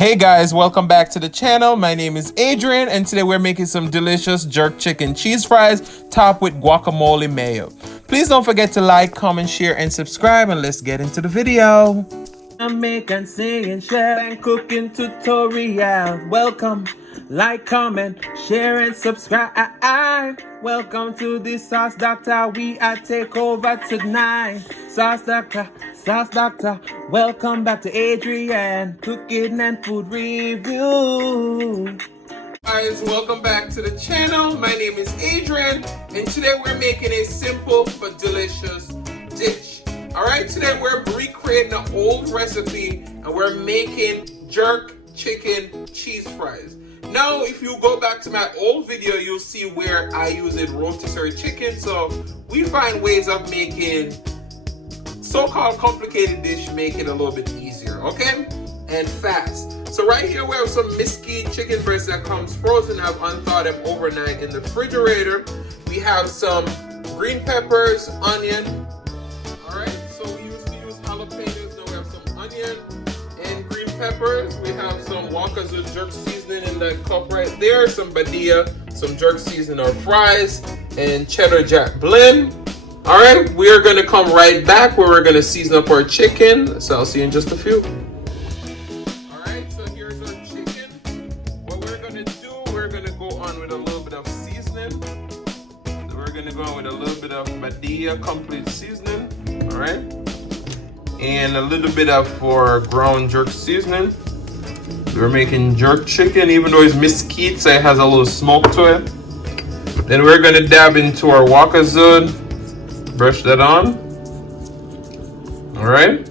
Hey guys, welcome back to the channel. My name is Adrian and today we're making some delicious jerk chicken cheese fries topped with guacamole mayo. Please don't forget to like, comment, share, and subscribe, and let's get into the video. Make and sing and share and cooking tutorial. Welcome, like, comment, share, and subscribe. Welcome to the Sauce Dackta. We are take over tonight. Sauce Dackta. Welcome back to Adrian, cooking and food review. Guys, welcome back to the channel. My name is Adrian, and today we're making a simple but delicious dish. Alright, today we're recreating an old recipe and we're making jerk chicken cheese fries. Now, if you go back to my old video, you'll see where I use a rotisserie chicken. So we find ways of making so-called complicated dish, make it a little bit easier, okay? And fast. So right here we have some Mesquite chicken breast that comes frozen. I've unthawed them overnight in the refrigerator. We have some green peppers, onion. Alright, so we used to use jalapenos. Now we have some onion and green peppers. We have some Walkerswood jerk seasoning in that cup right there. Some badilla, some jerk seasoning or fries, and cheddar jack blend. Alright, we are going to come right back where we're going to season up our chicken. So I'll see you in just a few. Alright, so here's our chicken. What we're going to do, we're going to go on with a little bit of seasoning. So we're going to go on with a little bit of badilla complete seasoning. Alright, and a little bit of for ground jerk seasoning. We're making jerk chicken, even though it's mesquite, so it has a little smoke to it. Then we're going to dab into our Walkerswood. Brush that on. Alright.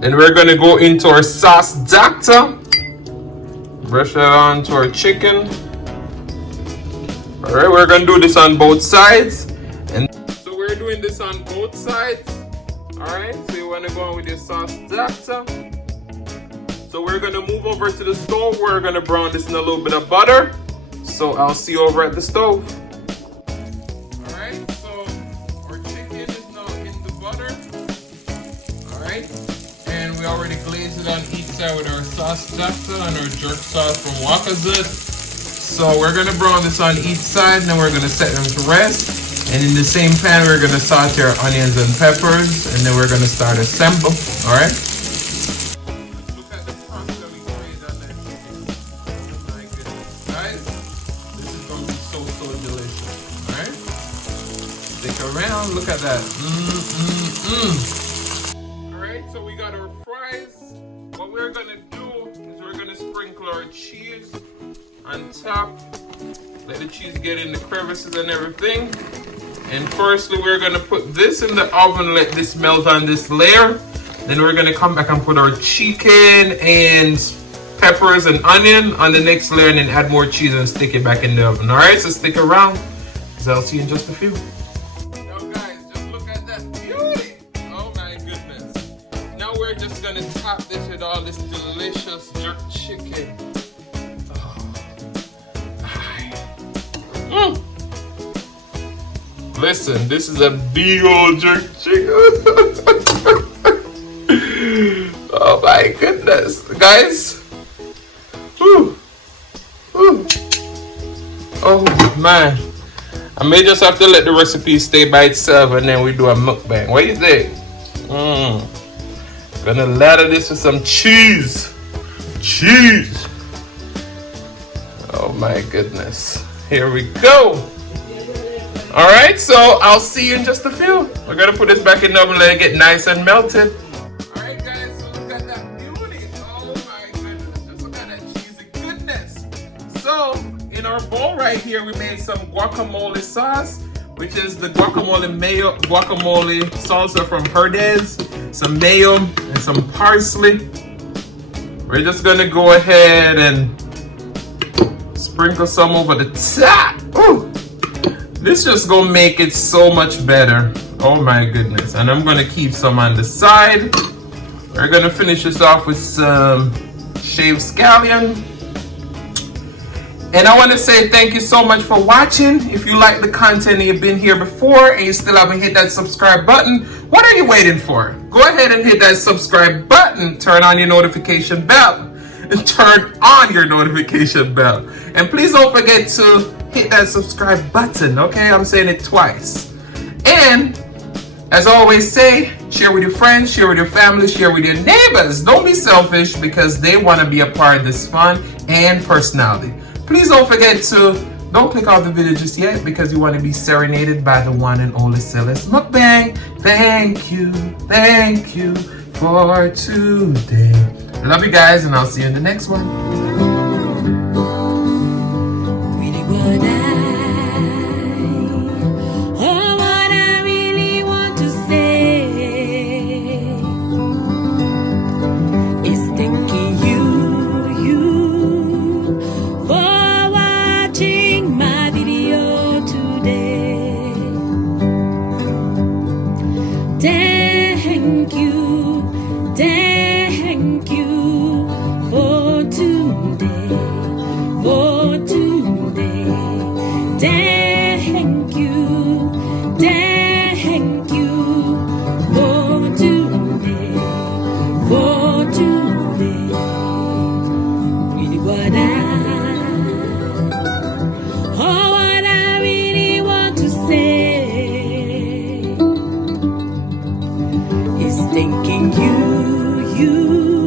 Then we're going to go into our sauce Dackta. Brush that on to our chicken. Alright, we're going to do this on both sides. And so we're doing this on both sides. Alright, so you want to go on with your sauce Dackta. So we're going to move over to the stove. We're going to brown this in a little bit of butter. So I'll see you over at the stove. Alright, so our chicken is now in the butter. Alright, and we already glazed it on each side with our sauce Dackta and our jerk sauce from Walkerswood. So we're going to brown this on each side, and then we're going to set them to rest. And in the same pan, we're going to saute our onions and peppers, and then we're going to start assemble. Alright. Around, look at that. Alright, so we got our fries. What we're gonna do is we're gonna sprinkle our cheese on top. Let the cheese get in the crevices and everything. And firstly, we're gonna put this in the oven, let this melt on this layer. Then we're gonna come back and put our chicken and peppers and onion on the next layer, and then add more cheese and stick it back in the oven. Alright, so stick around, because I'll see you in just a few. We're just gonna top this with all this delicious jerk chicken. Listen, this is a big old jerk chicken. Oh my goodness, guys. Whew. Whew. Oh man, I may just have to let the recipe stay by itself and then we do a mukbang. What do you think? Gonna lather this with some cheese. Cheese. Oh my goodness. Here we go. Alright, so I'll see you in just a few. We're gonna put this back in the oven, let it get nice and melted. Alright guys, so look at that beauty. Oh my goodness. Just look at that cheesy goodness. So in our bowl right here, we made some guacamole sauce, which is the guacamole mayo, guacamole salsa from Herdez, some mayo, and some parsley. We're just gonna go ahead and sprinkle some over the top. Ooh, this just gonna make it so much better. Oh my goodness. And I'm gonna keep some on the side. We're gonna finish this off with some shaved scallion. And I want to say thank you so much for watching. If you like the content and you've been here before and you still haven't hit that subscribe button, what are you waiting for? go ahead and hit that subscribe button, turn on your notification bell, and turn on your notification bell. And please don't forget to hit that subscribe button, okay? I'm saying it twice. And as I always say, share with your friends, share with your family, share with your neighbors. Don't be selfish because they want to be a part of this fun and personality. Please don't forget to, don't click off the video just yet because you want to be serenaded by the one and only Celeste Mukbang. Thank you for today. I love you guys and I'll see you in the next one. Thinking you